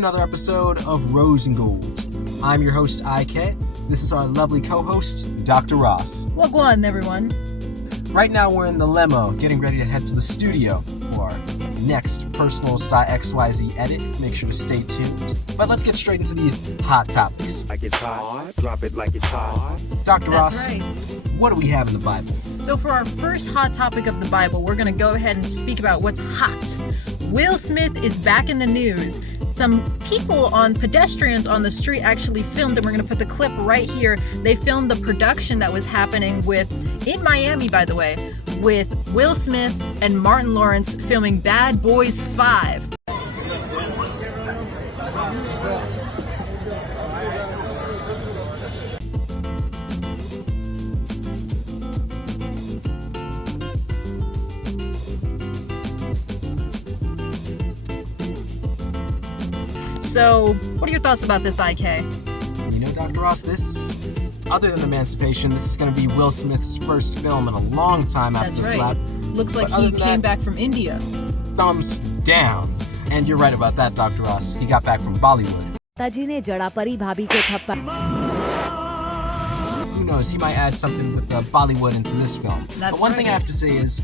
another episode of Rose and Gold. I'm your host, IK. This is our lovely co-host, Dr. Ross. Wagwan, everyone. Right now we're in the limo, getting ready to head to the studio for our next Personal Style XYZ edit. Make sure to stay tuned. But let's get straight into these hot topics. Like it's hot, drop it like it's hot. Dr. Ross, Right. what do we have in the Bible? So for our first hot topic of the Bible, we're going to go ahead and speak about what's hot. Will Smith is back in the news. Some people pedestrians on the street actually filmed, and we're going to put the clip right here. They filmed the production that was happening in Miami, by the way, with Will Smith and Martin Lawrence filming Bad Boys 5. So, what are your thoughts about this, IK? You know, Dr. Ross, other than Emancipation, this is going to be Will Smith's first film in a long time after the slap. Looks like But he other than came that, back from India. Thumbs down. And you're right about that, Dr. Ross. He got back from Bollywood. Who knows, he might add something with Bollywood into this film. That's but one thing I right. have to say is,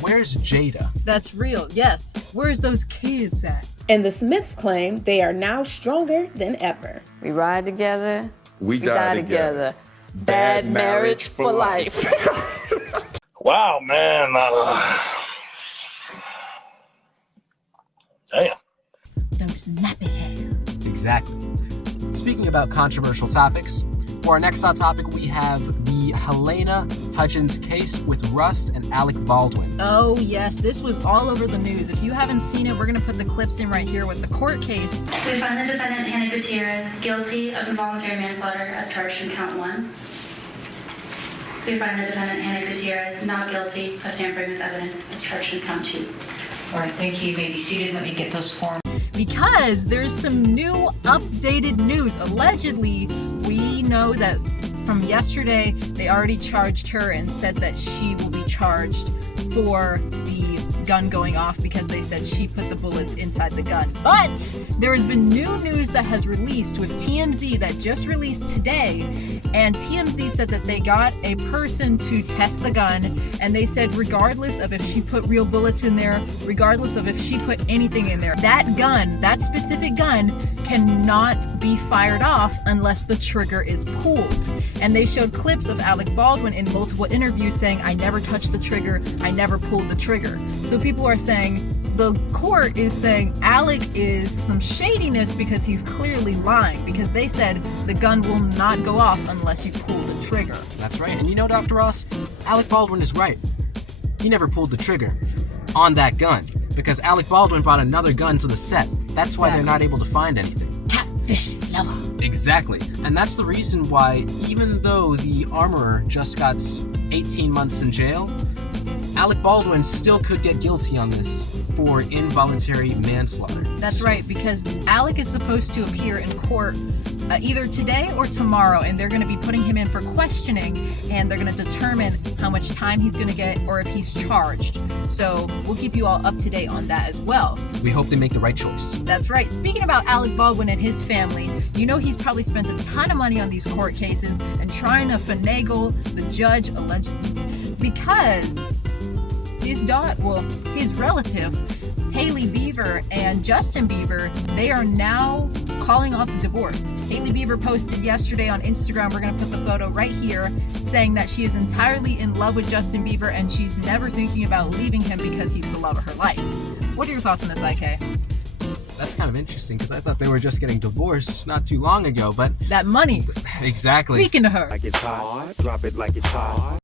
where's Jada? That's real, yes. Where's those kids at? And the Smiths claim they are now stronger than ever. We ride together. We die together. Bad marriage for life. Wow, man. Damn. Those nappy hands. Exactly. Speaking about controversial topics, for our next hot topic, we have the Helena Hudgens case with Rust and Alec Baldwin. Oh, yes, this was all over the news. If you haven't seen it, we're going to put the clips in right here with the court case. We find the defendant, Hannah Gutierrez, guilty of involuntary manslaughter as charged in count 1. We find the defendant, Hannah Gutierrez, not guilty of tampering with evidence as charged in count 2. All right, thank you. You may be seated. Let me get those forms. Because there's some new updated news. Allegedly, we know that from yesterday, they already charged her and said that she will be charged for the gun going off because they said she put the bullets inside the gun. But there has been new news that has released with TMZ that just released today, and TMZ said that they got a person to test the gun, and they said regardless of if she put real bullets in there, regardless of if she put anything in there, that gun, that specific gun, cannot be fired off unless the trigger is pulled. And they showed clips of Alec Baldwin in multiple interviews saying, I never touched the trigger, I never pulled the trigger. So people are saying, the court is saying Alec is some shadiness because he's clearly lying, because they said the gun will not go off unless you pull the trigger. That's right. And you know, Dr. Ross, Alec Baldwin is right. He never pulled the trigger on that gun because Alec Baldwin brought another gun to the set. That's why they're not able to find anything. Catfish lover. Exactly. And that's the reason why, even though the armorer just got 18 months in jail, Alec Baldwin still could get guilty on this for involuntary manslaughter. That's right, because Alec is supposed to appear in court either today or tomorrow, and they're going to be putting him in for questioning, and they're going to determine how much time he's going to get or if he's charged. So we'll keep you all up to date on that as well. We hope they make the right choice. That's right. Speaking about Alec Baldwin and his family, you know he's probably spent a ton of money on these court cases and trying to finagle the judge allegedly because his relative, Hailey Bieber and Justin Bieber, they are now calling off the divorce. Hailey Bieber posted yesterday on Instagram, we're going to put the photo right here, saying that she is entirely in love with Justin Bieber and she's never thinking about leaving him because he's the love of her life. What are your thoughts on this, IK? That's kind of interesting because I thought they were just getting divorced not too long ago, but... That money. Exactly. Speaking to her. Like it's hot, drop it like it's hot.